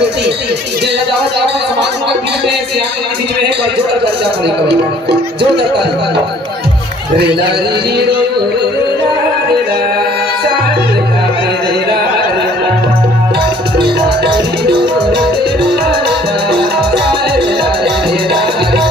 बेटी जिला जावा जावा समाज में बीच में सियान बीच में है जोड़ करता पड़ेगा जोड़ करता रे ला री रो रे ला सारे का रे ला रे ला री रो रे ला सारे ला रे ला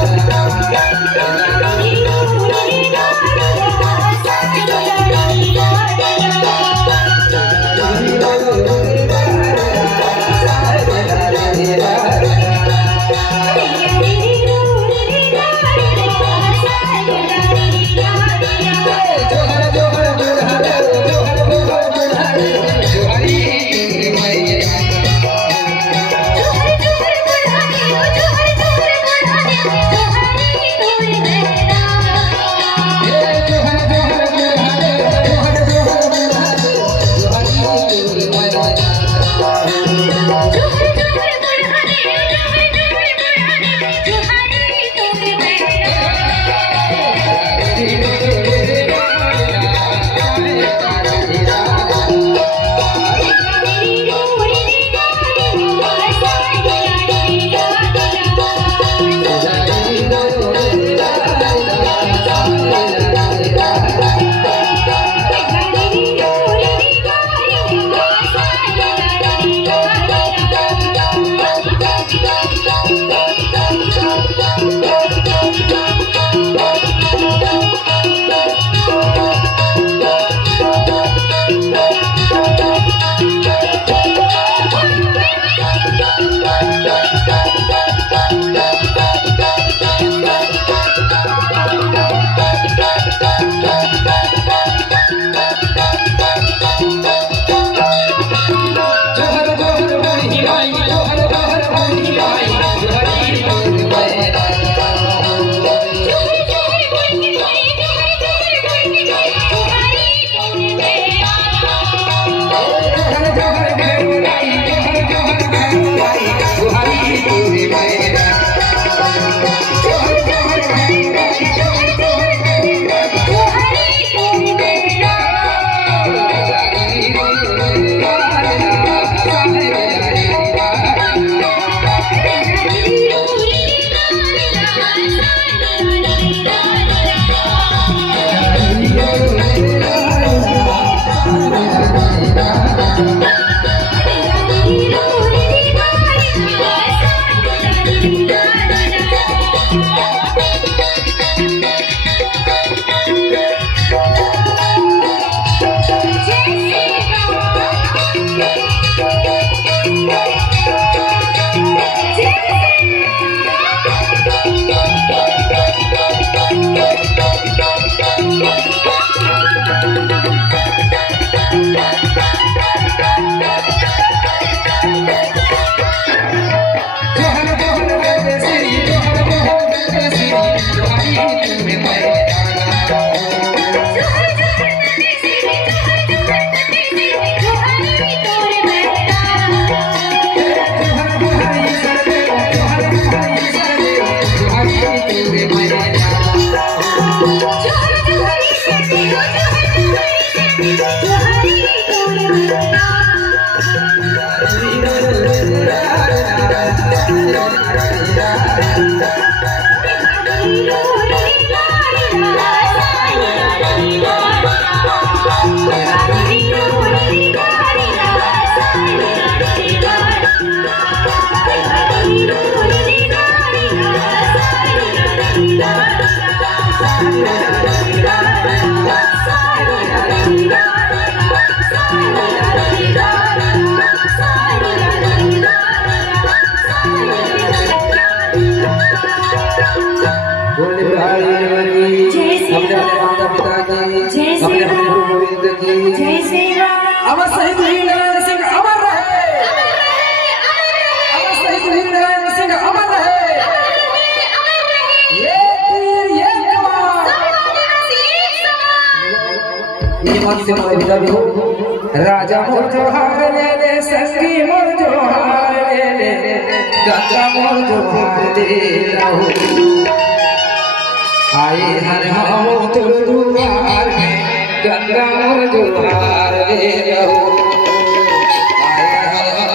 राजा मोर जोहार ले ले संगी मोर जोहार ले ले गंगा मोर जोहार ले रहो आए हर हम तुर दुआर में गंगा मोर जोहार ले रहो आए हर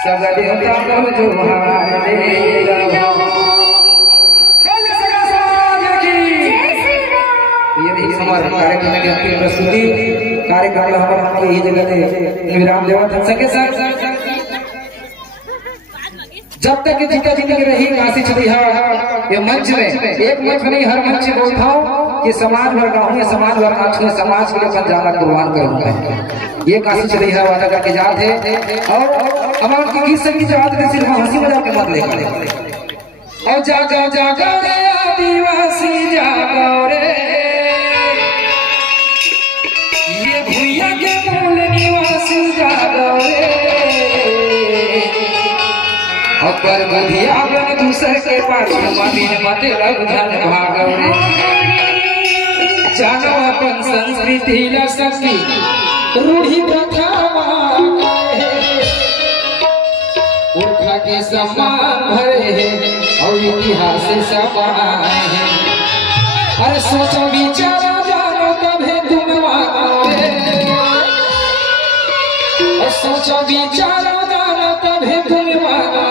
सब देवता को जोहार ये हमारे कार्यक्रम की अंतिम प्रस्तुति कार्यक्रम हमारे यही जगह विराम देवा सके सर जब तक जिंदा जिंदगी रही काशी छुड़िया ये मंच में एक मंच नहीं हर मंच में उठाओ कि समाज भर गाँव समाज भर नाच में समाज के लिए अपन जाना कुर्बान करूंगा ये काशी छुड़िया वादा करके याद है और हमारे की गीत संगीत याद में सिर्फ हंसी मजाक के मत लेकर और जागा जागा रे आदिवासी जागा रे ये भूया के मूल निवासी जागा रे अपर बधिया बन दूसर के पास ममीन मते लग धन भागव रे जानो अपन संस्कृति ला सकी रूढ़ी प्रथा उठा के सम्मान भरे है और इतिहास से समाए है अरे सोचो विचारा जानो तबे तुम मानो रे और सोचो विचारा जानो तबे तुम मानो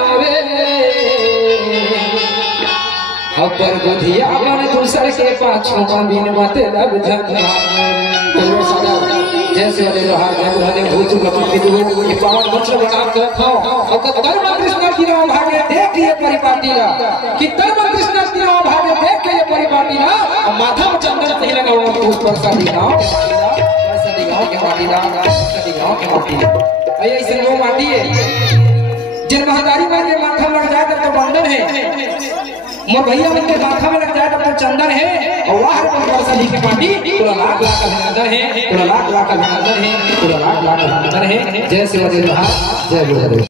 अपर बुधिया बन दूसर के पाछू ममीन मते लग धन जैसे लोहार जय भूत गति दुए पावन मंत्र प्रणाम करत हूं और कर्म कृष्ण की राम भागे देख लिए परिपाटी ला कि कर्म कृष्ण की राम भागे देख के ये परिपाटी ला माथा में चंदन नहीं लगाओ उस पर सदी गांव के माटी ला सदी गांव के माटी ऐसे वो माटी है जिन महदारी में के माथा लग जाए तब तो बंधन है मोर भैया मन के माथा में लग जाए तब तो चंदन है और वाह पर सदी की पार्टी पूरा लाख लाख अभिनंदन है पूरा लाख लाख अभिनंदन है पूरा लाख लाख अभिनंदन है जय शिव जय जय